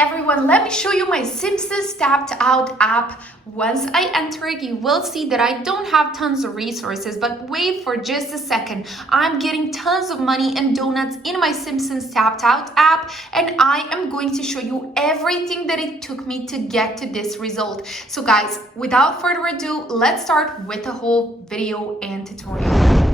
Everyone, let me show you my Simpsons Tapped Out app. Once I enter it, you will see that I don't have tons of resources, but wait for just a second. I'm getting tons of money and donuts in my Simpsons Tapped Out app, and I am going to show you everything that it took me to get to this result. So guys, without further ado, let's start with the whole video and tutorial.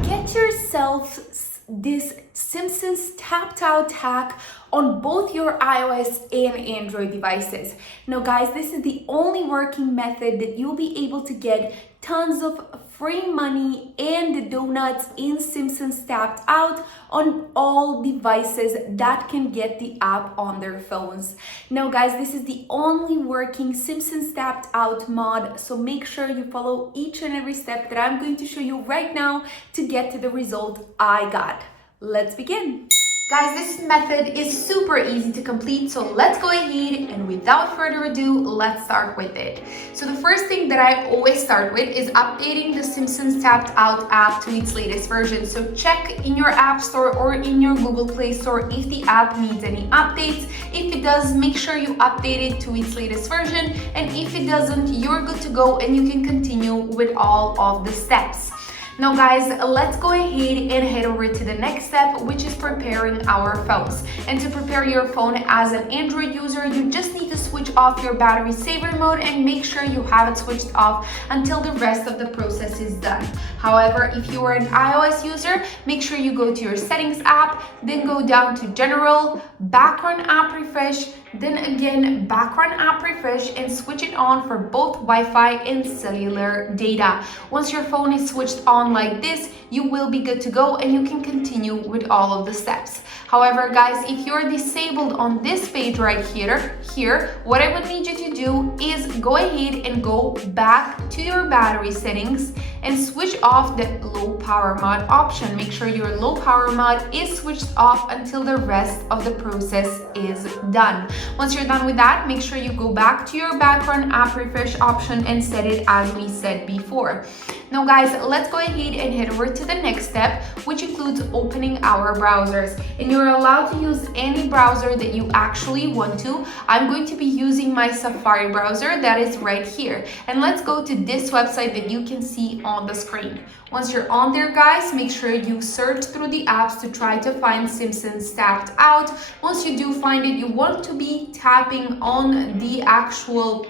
Get yourself this Simpsons Tapped Out hack on both your iOS and Android devices. Now guys, this is the only working method that you'll be able to get tons of free money and donuts in Simpsons Tapped Out on all devices that can get the app on their phones. Now guys, this is the only working Simpsons Tapped Out mod, so make sure you follow each and every step that I'm going to show you right now to get to the result I got. Let's begin. Guys, this method is super easy to complete, so let's go ahead and without further ado, let's start with it. So the first thing that I always start with is updating the Simpsons Tapped Out app to its latest version. So check in your App Store or in your Google Play Store if the app needs any updates. If it does, make sure you update it to its latest version, and if it doesn't, you're good to go and you can continue with all of the steps. Now guys, let's go ahead and head over to the next step, which is preparing our phones. And to prepare your phone as an Android user, you just need to switch off your battery saver mode and make sure you have it switched off until the rest of the process is done. However, if you are an iOS user, make sure you go to your settings app, then go down to general, background app refresh, then again background app refresh, and switch it on for both Wi-Fi and cellular data. Once your phone is switched on like this, you will be good to go and you can continue with all of the steps. However, guys, if you're disabled on this page right here, what I would need you to do is go ahead and go back to your battery settings and switch off the low power mode option. Make sure your low power mode is switched off until the rest of the process is done. Once you're done with that, make sure you go back to your background app refresh option and set it as we said before. Now guys, let's go ahead and head over to the next step, which includes opening our browsers. And you're allowed to use any browser that you actually want to. I'm going to be using my Safari browser that is right here. And let's go to this website that you can see on the screen. Once you're on there, guys, make sure you search through the apps to try to find Simpsons Tapped Out. Once you do find it, you want to be tapping on the actual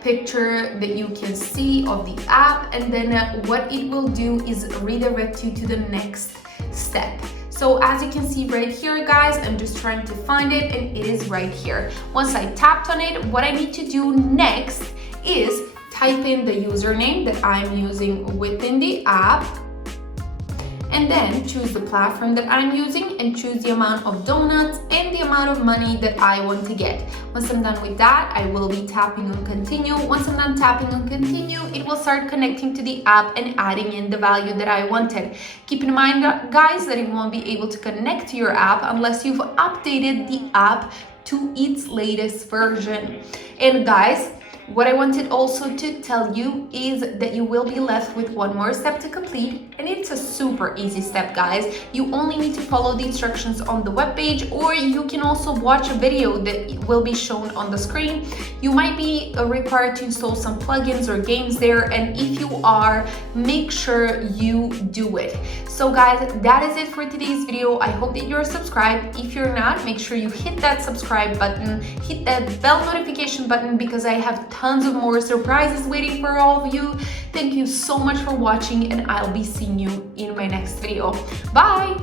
picture that you can see of the app, and then what it will do is redirect you to the next step. So as you can see right here, guys, I'm just trying to find it and it is right here. Once I tapped on it, what I need to do next is type in the username that I'm using within the app, and then choose the platform that I'm using and choose the amount of donuts and the amount of money that I want to get. Once I'm done with that, I will be tapping on continue. Once I'm done tapping on continue, it will start connecting to the app and adding in the value that I wanted. Keep in mind, guys, that it won't be able to connect to your app unless you've updated the app to its latest version. And guys, what I wanted also to tell you is that you will be left with one more step to complete, and it's a super easy step, guys. You only need to follow the instructions on the webpage, or you can also watch a video that will be shown on the screen. You might be required to install some plugins or games there, and if you are, make sure you do it. So guys, that is it for today's video. I hope that you're subscribed. If you're not, make sure you hit that subscribe button, hit that bell notification button, because I have tons of more surprises waiting for all of you. Thank you so much for watching, and I'll be seeing you in my next video. Bye!